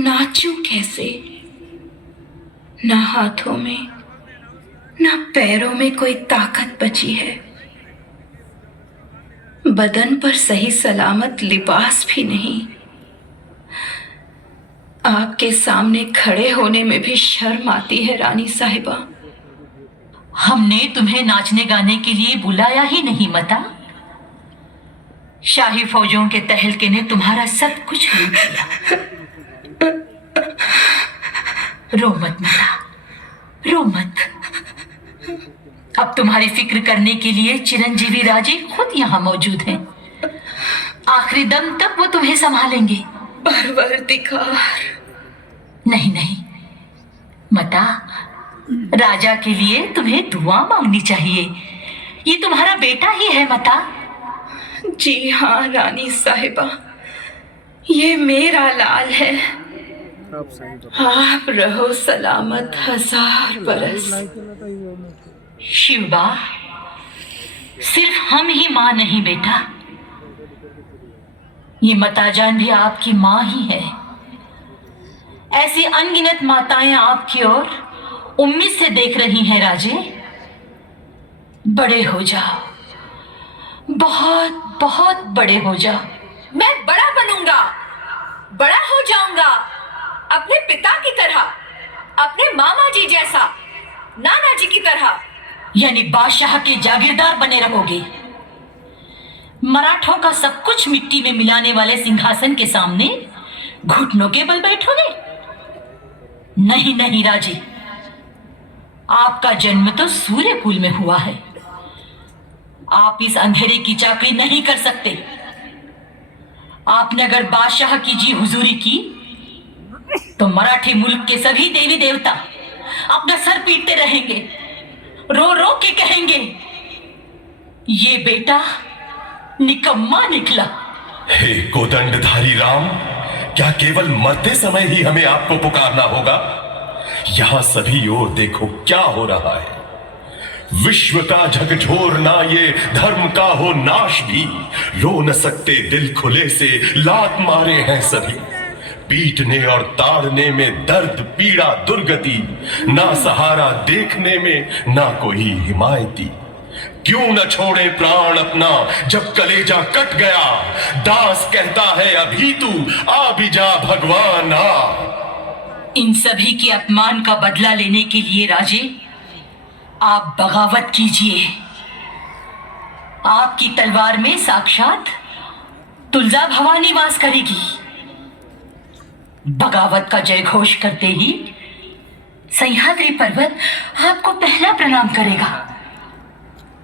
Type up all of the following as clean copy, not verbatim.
नाचूं कैसे? ना हाथों में ना पैरों में कोई ताकत बची है, बदन पर सही सलामत लिबास भी नहीं। आपके सामने खड़े होने में भी शर्म आती है रानी साहिबा। हमने तुम्हें नाचने गाने के लिए बुलाया ही नहीं मता। शाही फौजों के तहलके ने तुम्हारा सब कुछ लूट लिया। रो मत मता, रो मत। अब तुम्हारी फिक्र करने के लिए चिरंजीवी राजे खुद यहाँ मौजूद हैं। आखिरी दम तक वो तुम्हें संभालेंगे। परवरदिगार। नहीं नहीं मता, राजा के लिए तुम्हें दुआ मांगनी चाहिए। ये तुम्हारा बेटा ही है मता। जी हाँ रानी साहिबा, ये मेरा लाल है। आप रहो सलामत 1000 बरस। शिवबा, सिर्फ हम ही माँ नहीं बेटा, ये मताजान भी आपकी माँ ही है। ऐसी अनगिनत माताएं आपकी ओर उम्मीद से देख रही हैं राजे। बड़े हो जाओ, बहुत बहुत बड़े हो जाओ। मैं बड़ा बनूंगा, बड़ा हो जाऊंगा, अपने पिता की तरह, अपने मामा जी जैसा, नाना जी की तरह। यानी बादशाह के जागीरदार बने रहोगे। मराठों का सब कुछ मिट्टी में मिलाने वाले सिंहासन के सामने घुटनों के बल बैठोगे? नहीं नहीं राजे, आपका जन्म तो सूर्य कुल में हुआ है। आप इस अंधेरे की चाकरी नहीं कर सकते। आपने अगर बादशाह की जी हुजूरी की तो मराठी मुल्क के सभी देवी देवता अपना सर पीटते रहेंगे, रो रो के कहेंगे, ये बेटा निकम्मा निकला। हे कोदंडधारी राम, क्या केवल मरते समय ही हमें आपको पुकारना होगा? यहां सभी ओर देखो क्या हो रहा है। विश्व का झकझोरना, ये धर्म का हो नाश भी। रो न सकते दिल खुले से, लात मारे हैं सभी। पीटने और ताड़ने में दर्द, पीड़ा, दुर्गति, ना सहारा देखने में ना कोई हिमायती। क्यों न छोड़े प्राण अपना जब कलेजा कट गया। दास कहता है अभी तू आ भी जा भगवान आ। इन सभी के अपमान का बदला लेने के लिए राजे आप बगावत कीजिए। आपकी तलवार में साक्षात तुलजा भवानी वास करेगी। बगावत का जय घोष करते ही सह्याद्री पर्वत आपको पहला प्रणाम करेगा।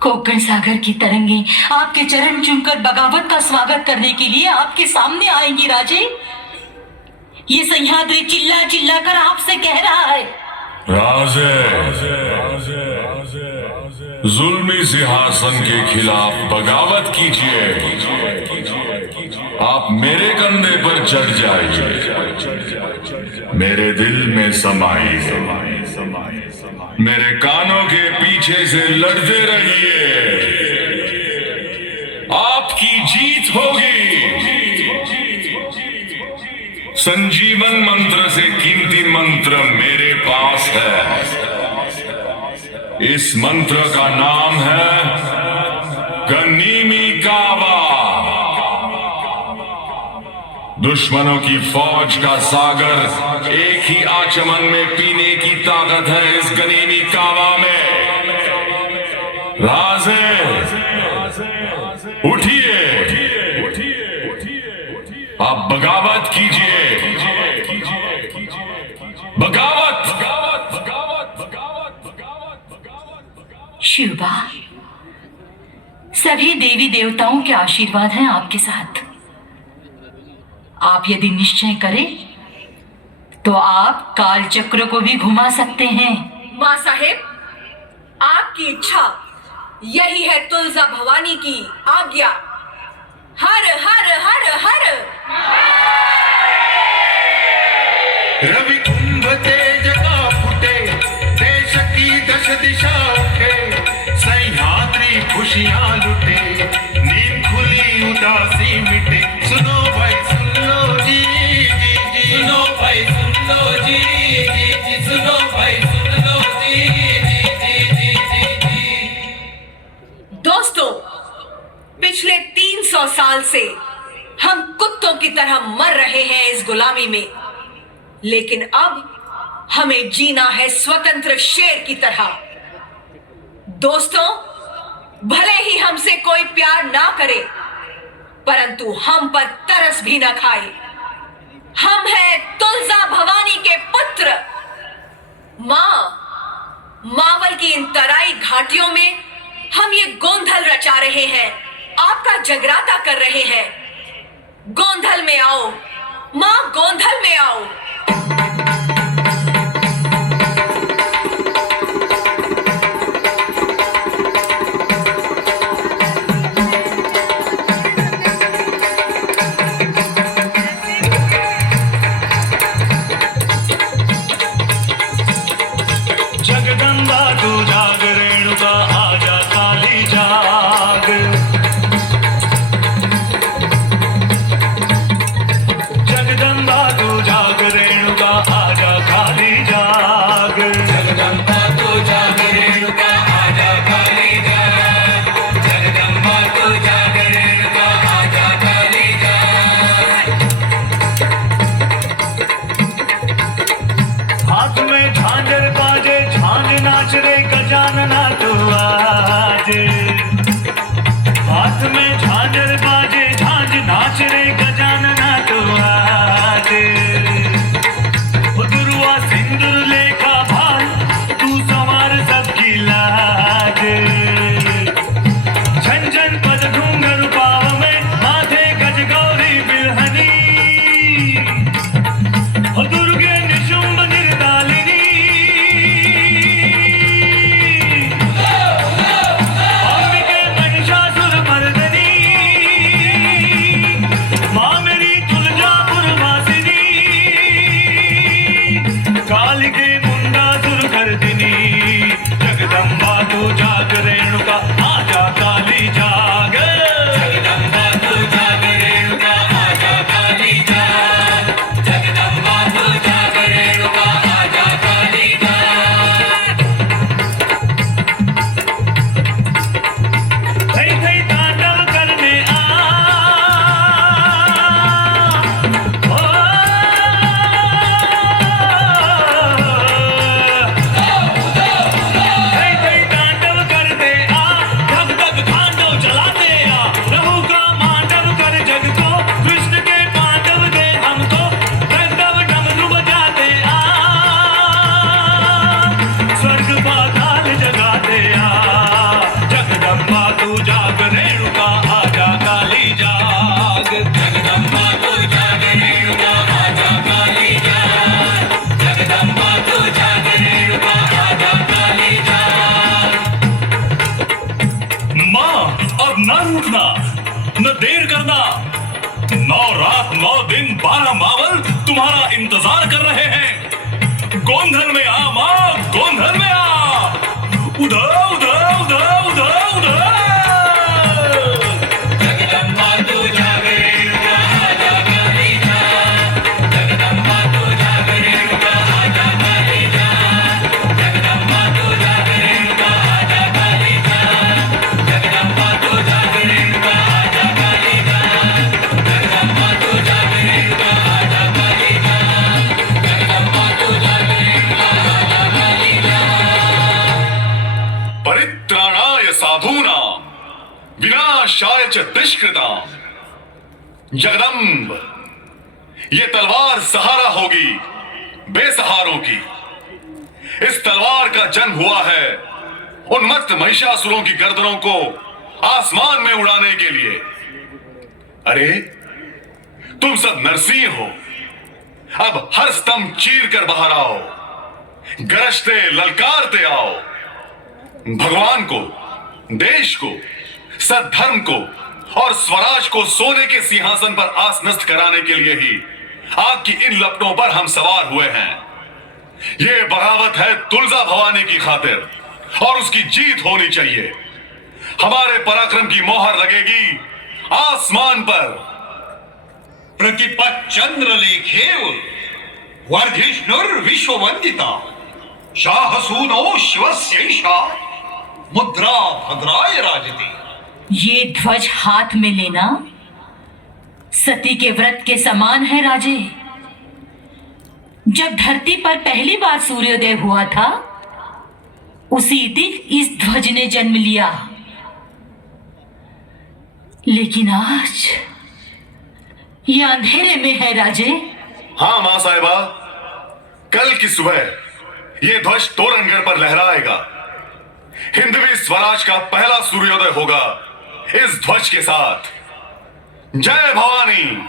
कोकण सागर की तरंगे आपके चरण चूमकर बगावत का स्वागत करने के लिए आपके सामने आएंगी राजे। ये सह्याद्री चिल्ला चिल्ला कर आपसे कह रहा है, राजे, जुल्मी सिंहासन के खिलाफ बगावत कीजिए। आप मेरे कंधे पर चढ़ जाइए, मेरे दिल में समाइए, मेरे कानों के पीछे से लड़ते रहिए। आपकी जीत होगी। संजीवन मंत्र से कीमती मंत्र मेरे पास है। इस मंत्र का नाम है गनीमी कावा। दुश्मनों की फौज का सागर एक ही आचमन में पीने की ताकत है इस गनीमी कावा में। राजे उठिए, आप बगावत कीजिए, बगावत। शिवबा, सभी देवी देवताओं के आशीर्वाद हैं आपके साथ। आप यदि निश्चय करें तो आप काल चक्र को भी घुमा सकते हैं। माँ साहेब, आपकी इच्छा यही है, तुलजा भवानी की आज्ञा। हर हर हर हर। रवि कुंभ तेज का फुटे, देश की 10 दिशा उठे, सह्याद्री खुशियां लुटे, नींद खुली उदासी मिटे। सुनो भाई सुनो जी जी जी, सुनो भाई से हम कुत्तों की तरह मर रहे हैं इस गुलामी में, लेकिन अब हमें जीना है स्वतंत्र शेर की तरह। दोस्तों, भले ही हमसे कोई प्यार ना करे, परंतु हम पर तरस भी ना खाए। हम हैं तुलजा भवानी के पुत्र। मावल की इन तराई घाटियों में हम ये गोंधल रचा रहे हैं, आपका जगराता कर रहे हैं। गोंधल में आओ मां, गोंधल में आओ। जगदम्बा तू जाग, रेणुका आजा काली जाग। जगदम्बा तू जाग, रेणुका आजा काली जाग। जगदम्बा तू जाग, रेणुका आजा काली जाग। जगदम्बा तू जाग, रेणुका आजा काली जाग। हाथ में झांझर बाजे, झांझ नाच रे गजानना तू आज। हाथ में झांझर बाजे, झांझ नाच रे गजानना तू आज। दुर्वा सिंदूर लेखा भार, तू सवार सबकी लाज। झन झन पद घूंघर पाव में, माथे गज गौरी बिलहनी। दुर्गे निशुंभ निर्दालिनी, अंबिके महिषासुर मर्दनी। मां मेरी तुलजापुर वासिनी, कालिके मुंडासुर गर्दिनी। जगदम्बा तू जाग, रेणुका आजा काली जाग। जगदम्बा तू जाग, रेणुका आजा काली जाग। जगदम्बा तू जाग, रेणुका आजा काली जाग। थई थई तांडव करने आ, ओ थई थई तांडव करते आ, धक धक तांडव चलाते आ। प्रभु का मांडव कर जग को, कृष्ण के पांडव दे हमको। डगडग डमरू बजाते आ, स्वर्ग पाताल जगाते आ। जगदम्बा तू जाग, रेणुका आजा काली जाग। जगदम्बा तू जाग, रेणुका आजा काली जाग। जगदम्बा तू जाग, रेणुका आजा काली जाग। माँ, अब न रूठना, न देर करना। 9 रात 9 दिन 12 मावल तुम्हारा इंतजार कर रहे हैं। गोंधल में आ माँ, गोंधल में आ। उधर उधर उधर उधर उधर। जगदम्बा तू जाग, रेणुका आजा काली जाग। जगदम्बा तू जाग, रेणुका आजा काली जाग। जगदम्बा तू जाग, रेणुका आजा काली जाग। जगदम्बा तू जाग, रेणुका आजा काली जाग। जगदम्बा तू जाग, रेणुका आजा काली जाग। जगदम्बा तू जाग, रेणुका आजा काली जाग। परित्राणाय साधूना, विनाशाय च दुष्कृता। जगदम्ब, ये तलवार सहारा होगी बेसहारों की। इस तलवार का जन्म हुआ है उन्मत्त महिषासुरों की गर्दनों को आसमान में उड़ाने के लिए। अरे, तुम सब नरसिंह हो, अब हर स्तंभ चीर कर बाहर आओ। गरजते ललकारते आओ। भगवान को, देश को, सद्धर्म को और स्वराज को सोने के सिंहासन पर आसनस्थ कराने के लिए ही आग की इन लपटों पर हम सवार हुए हैं। ये बगावत है तुलजा भवानी की खातिर और उसकी जीत होनी चाहिए। हमारे पराक्रम की मोहर लगेगी आसमान पर। प्रतिपत चंद्र लेखेव वर्धिष्णुर विश्ववंदिता। शाहसूनो शिवस्यैषा मुद्रा भद्राय राजति। ये ध्वज हाथ में लेना सती के व्रत के समान है राजे। जब धरती पर पहली बार सूर्योदय हुआ था, उसी दिन इस ध्वज ने जन्म लिया। लेकिन आज यह अंधेरे में है राजे। हाँ मां साहिबा, कल की सुबह यह ध्वज तोरणगढ़ पर लहराएगा। हिंदवी स्वराज का पहला सूर्योदय होगा इस ध्वज के साथ। जय भवानी।